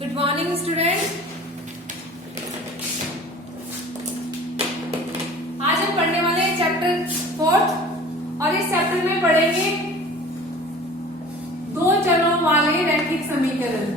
Good morning student. आज हम पढ़ने वाले हैं चैप्टर 4 और इस चैप्टर में पढ़ेंगे दो चरों वाले रैखिक समीकरण।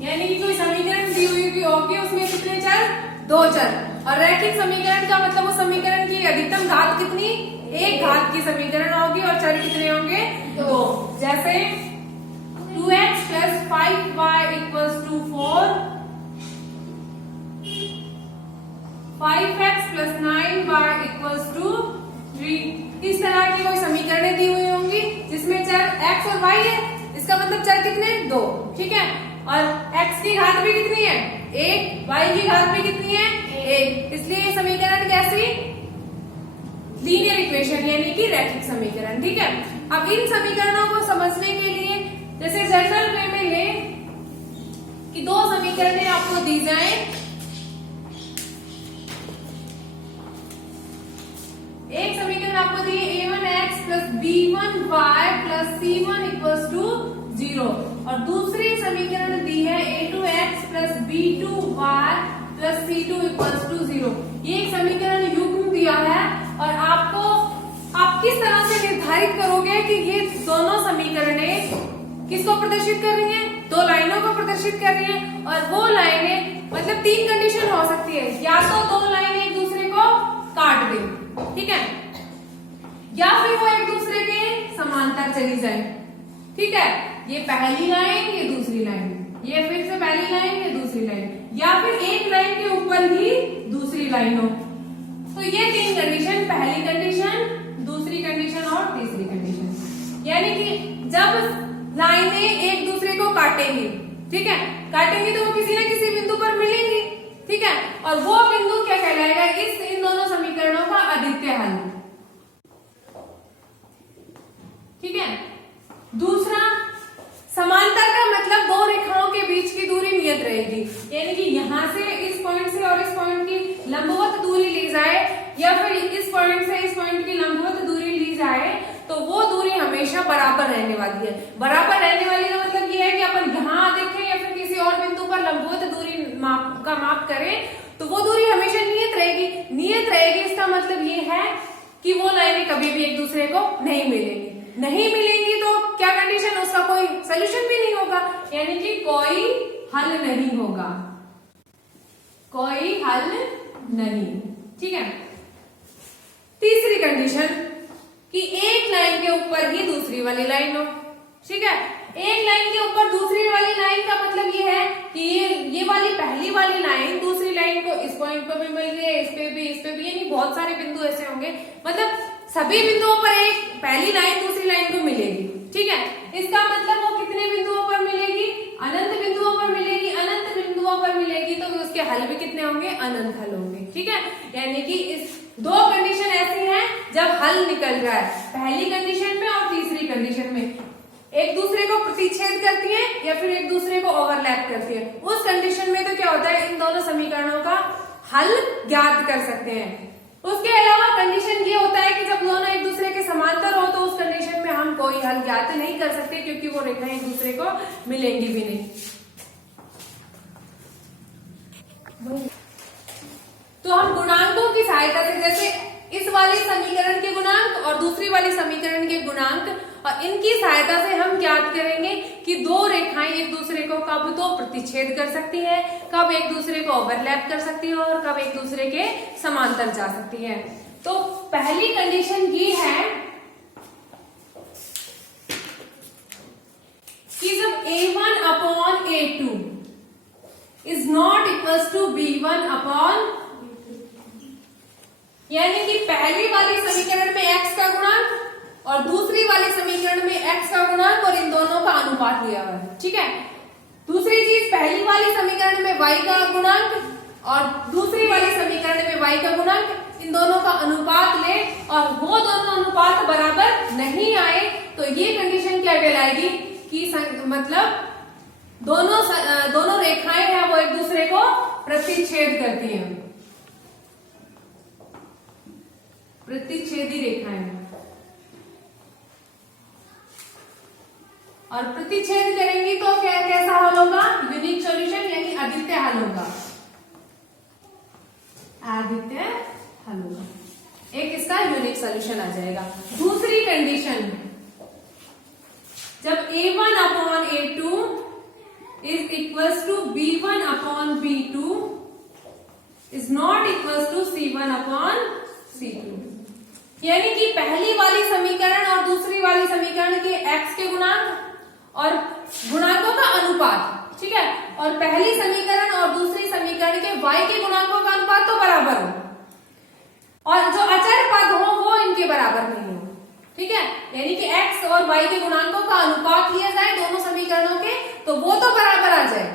यानी कि कोई समीकरण दी हुई होगी, उसमें कितने चर? दो चर। और रैखिक समीकरण का मतलब उस समीकरण की अधिकतम घात कितनी? एक घात की समीकरण होगी और चर कितने होंगे? दो। जैसे 2x + 5y = 4, 5x + 9y = 3। इस तरह की कोई समीकरणें दी हुई होंगी जिसमें चर x और y है। इसका मतलब चर कितने? दो। ठीक है। और x की घात भी कितनी है? एक। y की घात भी कितनी है? एक। इसलिए ये समीकरण कैसी? लीनियर इक्वेशन यानी कि रैखिक समीकरण। ठीक है। अब इन समीकरणों को समझने के लिए जैसे जनरल वे में ले कि दो समीकरणें आपको दी जाए, एक समीकरण आपको दी a1x + b1y + c1 = 0 और दूसरी समीकरण दी है a2x + b2y + c2 = 0। ये एक समीकरण युग्म दिया है और आप किस तरह से निर्धारित करोगे कि ये दोनों समीकरणें किसको प्रदर्शित कर रही हैं? दो लाइनों को प्रदर्शित कर रही हैं। और वो लाइनें मतलब तीन कंडीशन हो सकती है, या तो दो लाइनें एक दूसरे को काट दें, ठीक है, या फिर वो एक दूसरे के समांतर चली जाए। ठीक है। ये पहली लाइन, ये दूसरी लाइन, ये फिर से पहली लाइन, ये दूसरी लाइन, या फिर एक लाइन के ऊपर ही दूसरी लाइन हो। तो ये तीन कंडीशन, पहली कंडीशन, दूसरी कंडीशन और तीसरी कंडीशन। यानी कि जब लाइनें एक दूसरे को काटेंगी, ठीक है, काटेंगी तो वो किसी न किसी बिंदु पर मिलेंगी। ठीक है। और वो बिंदु क्या कहलाएगा? इन दोनों समीकरणों का अद्वितीय हल। ठीक है। दूसरा, समांतर का मतलब दो रेखाओं के बीच की दूरी नियत रहेगी। यानी कि यहां से इस पॉइंट से और इस पॉइंट की लंबवत दूरी ली जाए, या फिर इस पॉइंट से इस पॉइंट की लंबवत दूरी ली जाए, तो वो दूरी हमेशा बराबर रहने वाली है। बराबर रहने वाली का मतलब ये है कि अपन यहां देखें या फिर किसी और बिंदु पर लंबवत दूरी का माप करें तो वो दूरी हमेशा नियत रहेगी। नियत रहेगी इसका मतलब ये है कि वो लाइनें कभी भी एक दूसरे को नहीं मिलेंगी। नहीं मिलेंगी तो क्या कंडीशन? उसका कोई सोल्यूशन भी नहीं होगा, यानी कि कोई हल नहीं होगा, कोई हल नहीं। ठीक है। तीसरी कंडीशन कि एक लाइन के ऊपर ही दूसरी वाली लाइन हो। ठीक है। एक लाइन के ऊपर दूसरी वाली लाइन का मतलब ये है कि ये वाली पहली वाली लाइन दूसरी लाइन को इस पॉइंट पर भी मिल रही है, इस पे भी, यानी बहुत सारे बिंदु ऐसे होंगे, मतलब सभी बिंदुओं पर एक पहली लाइन दूसरी लाइन को मिलेगी। ठीक है। इसका मतलब वो कितने बिंदुओं पर मिलेगी? अनंत बिंदुओं पर मिलेगी। अनंत बिंदुओं पर मिलेगी तो उसके हल भी कितने होंगे? अनंत हल होंगे। ठीक है। यानी कि इस दो कंडीशन ऐसी हैं जब हल निकल रहा है, पहली कंडीशन में और तीसरी कंडीशन में, एक दूसरे को प्रतिच्छेद करती है या फिर एक दूसरे को ओवरलैप करती है। उस कंडीशन में तो क्या होता है, इन दोनों समीकरणों का हल ज्ञात कर सकते हैं। उसके अलावा कंडीशन ये होता है कि जब दोनों एक दूसरे के समांतर हो तो उस कंडीशन में हम कोई हल ज्ञात नहीं कर सकते, क्योंकि वो रेखाएं एक दूसरे को मिलेंगी भी नहीं। तो हम गुणांकों की सहायता से, जैसे इस वाली समीकरण के गुणांक और दूसरी वाली समीकरण के गुणांक, और इनकी सहायता से हम ज्ञात करेंगे कि दो रेखाएं एक दूसरे को कब तो प्रतिच्छेद कर सकती है, कब एक दूसरे को ओवरलैप कर सकती है और कब एक दूसरे के समांतर जा सकती है। तो पहली कंडीशन ये है कि जब a1/a2 is not equals to b1/, यानी कि पहली वाली समीकरण में x का गुणांक और दूसरी वाली समीकरण में x का गुणांक और इन दोनों का अनुपात लिया हुआ है। ठीक है। दूसरी चीज, पहली वाली समीकरण में y का गुणांक और दूसरी वाली समीकरण में y का गुणांक, इन दोनों का अनुपात ले और वो दोनों अनुपात बराबर नहीं आए तो ये कंडीशन क्या कहलाएगी कि मतलब दोनों रेखाएं हैं वो एक दूसरे को प्रतिच्छेद करती हैं। प्रतिच्छेदी रेखाएं, और प्रतिच्छेद करेंगी तो क्या कैसा हल होगा? यूनिक सॉल्यूशन यानी अद्वितीय हल होगा, अद्वितीय हल होगा, एक इसका यूनिक सॉल्यूशन आ जाएगा। दूसरी कंडीशन, जब A1 upon A2 is equals to B1 upon B2 is not equals to C1 upon C2, यानी कि पहली वाली समीकरण और दूसरी वाली समीकरण के x के गुणांक और गुणांकों का अनुपात, ठीक है, और पहली समीकरण और दूसरी समीकरण के y के गुणांकों का अनुपात तो बराबर हो, और जो अचर पद हो वो इनके बराबर नहीं हो, ठीक है, यानी कि x और y के गुणांकों का अनुपात लिया जाए दोनों समीकरणों के तो वो तो बराबर आ जाए,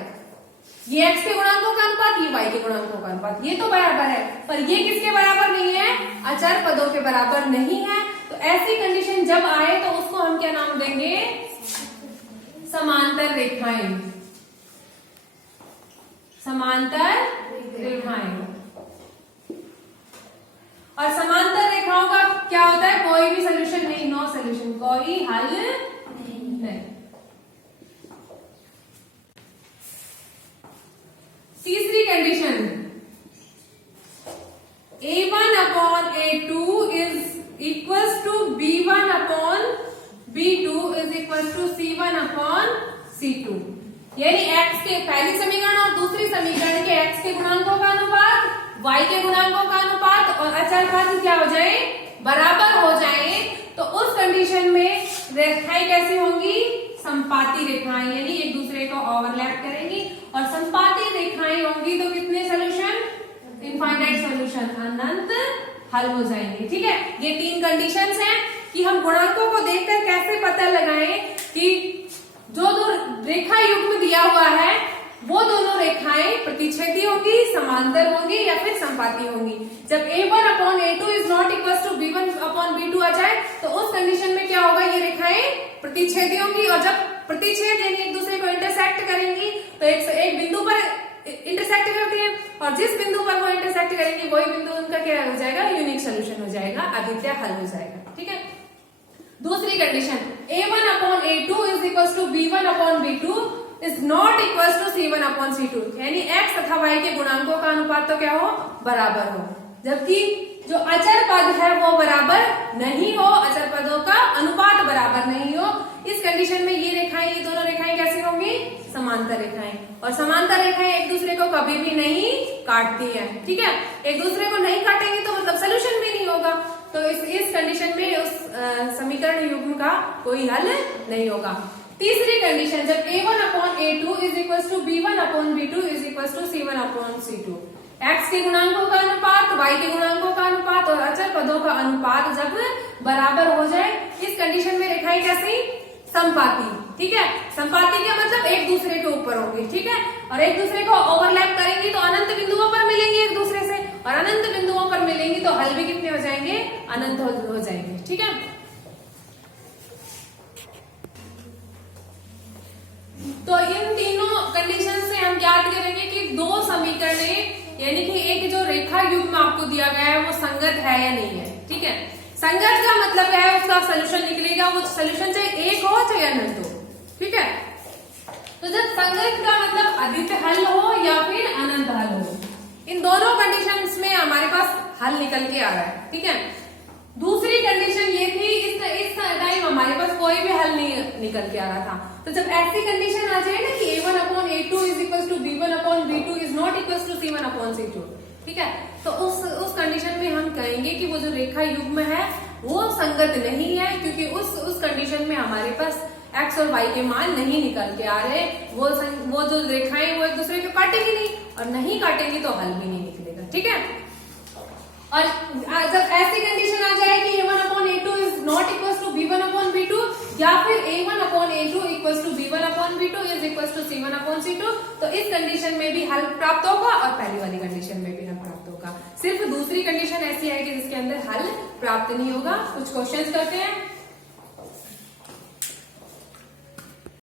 ये x के गुणांकों का अनुपात, ये y के गुणांकों का अनुपात, ये तो बराबर है, पर ये किसके बराबर नहीं है? अचर पदों के बराबर नहीं है। तो ऐसी कंडीशन जब आए तो उसको हम क्या नाम देंगे? समांतर रेखाएं, समांतर रेखाएं। और समांतर रेखाओं का क्या होता है? कोई भी सोल्यूशन नहीं, नो सोल्यूशन, कोई हल नहीं। तीसरी condition, A1 upon A2 is equals to B1 upon B2 is equal to C1 upon C2, यानी x के पहली समीकरण और दूसरी समीकरण के x के गुणांकों का अनुपात, y के गुणांकों का अनुपात और अचर पद क्या हो जाए? बराबर हो जाए। तो उस कंडीशन में रेखाएं कैसी होंगी? संपाती रेखाएं, यानी एक दूसरे को ओवरलैप करेंगी, और संपाती रेखाएं होंगी तो कितने सोल्यूशन? इनफाइनाइट सोल्यूशन, अनंत हल हो जाएंगे, ठीक है। ये तीन कंडीशंस हैं कि हम गुणांकों को देखकर कैसे पता लगाएं कि जो दो रेखा युग्म दिया हुआ है वो दोनों रेखाएं प्रतिच्छेदी होंगी, समांतर होंगी या फिर संपाती होंगी। जब A1 upon A2 is not equal to B1 upon B2 आ जाए तो उस कंडीशन में क्या होगा? ये रेखाएं प्रतिच्छेदी होंगी, और जब प्रतिच्छेद यानी एक दूसरे को इंटरसेक्ट करेंगी तो एक बिंदु पर इंटरसेक्ट करती है, और जिस बिंदु पर वो इंटरसेक्ट करेंगी वही बिंदु उनका क्या हो जाएगा? यूनिक सोल्यूशन हो जाएगा, अद्वितीय हल हो जाएगा, ठीक है। दूसरी condition, A1 upon A2 is equal to B1 upon B2 is not equal to C1 upon C2, यानी x तथा y के गुणांकों का अनुपात तो क्या हो? बराबर हो, जबकि जो अचर पद है वो बराबर नहीं हो, अचर पदों का अनुपात बराबर नहीं हो। इस कंडीशन में ये रेखाएं, ये दोनों रेखाएं कैसी होंगी? समांतर रेखाएं, और समांतर रेखाएं एक दूसरे को कभी भी नहीं काटती है, ठीक है। एक दूसरे को नहीं काटेंगे तो मतलब सोल्यूशन भी नहीं होगा, तो इस कंडीशन में उस समीकरण युग्म का कोई हल नहीं होगा। तीसरी कंडीशन, जब A1 upon A2 is equal to B1 upon B2 is equal to C1 upon C2, x के गुणांकों का अनुपात, y के गुणांकों का अनुपात और अचर पदों का अनुपात जब बराबर हो जाए, इस कंडीशन में रेखाएं कैसी? संपाती, ठीक है। संपाती का मतलब एक दूसरे के ऊपर होंगी, ठीक है, और एक दूसरे को ओवरलैप करेंगी तो अनंत बिंदुओं पर मिलेंगी एक दूसरे से, और अनंत बिंदुओं पर मिलेंगी तो हल भी कितने हो जाएंगे? अनंत हो जाएंगे, ठीक है। तो इन तीनों कंडीशन से हम ज्ञात करेंगे कि दो समीकरणें, यानी कि एक जो रेखा युग्म आपको दिया गया है वो संगत है या नहीं है, ठीक है। संगत का मतलब है उसका सोल्यूशन निकलेगा, वो सोल्यूशन चाहे एक हो चाहे अनंत हो, ठीक है। तो जब संगत का मतलब अद्वितीय हल हो या फिर अनंत हल हो, इन दोनों कंडीशंस में हमारे पास हल निकल के आ रहा है, ठीक है। दूसरी कंडीशन ये थी, इस टाइम हमारे पास कोई भी हल नहीं निकल के आ रहा था। तो जब ऐसी कंडीशन आ जाए ना कि A1 upon A2 is equal to B1 upon B2 is not equal to C1 upon C2, ठीक है, तो उस कंडीशन में हम कहेंगे कि वो जो रेखा युग्म है वो संगत नहीं है, क्योंकि उस कंडीशन में हमारे पास x और y के मान नहीं निकल के आ रहे। वो जो रेखाएं वो एक दूसरे को काटेंगी नहीं, और नहीं काटेंगी तो हल भी नहीं निकलेगा, ठीक है। और जब ऐसी कंडीशन आ जाए कि A1 upon A2 is not equal to B1 upon B2, या फिर A1 upon A2 equal to B1 upon B2 is equal to C1 upon C2, तो इस कंडीशन में भी हल प्राप्त होगा और पहली वाली कंडीशन में भी हल प्राप्त होगा। सिर्फ दूसरी कंडीशन ऐसी आएगी जिसके अंदर हल प्राप्त नहीं होगा। कुछ क्वेश्चंस करते हैं।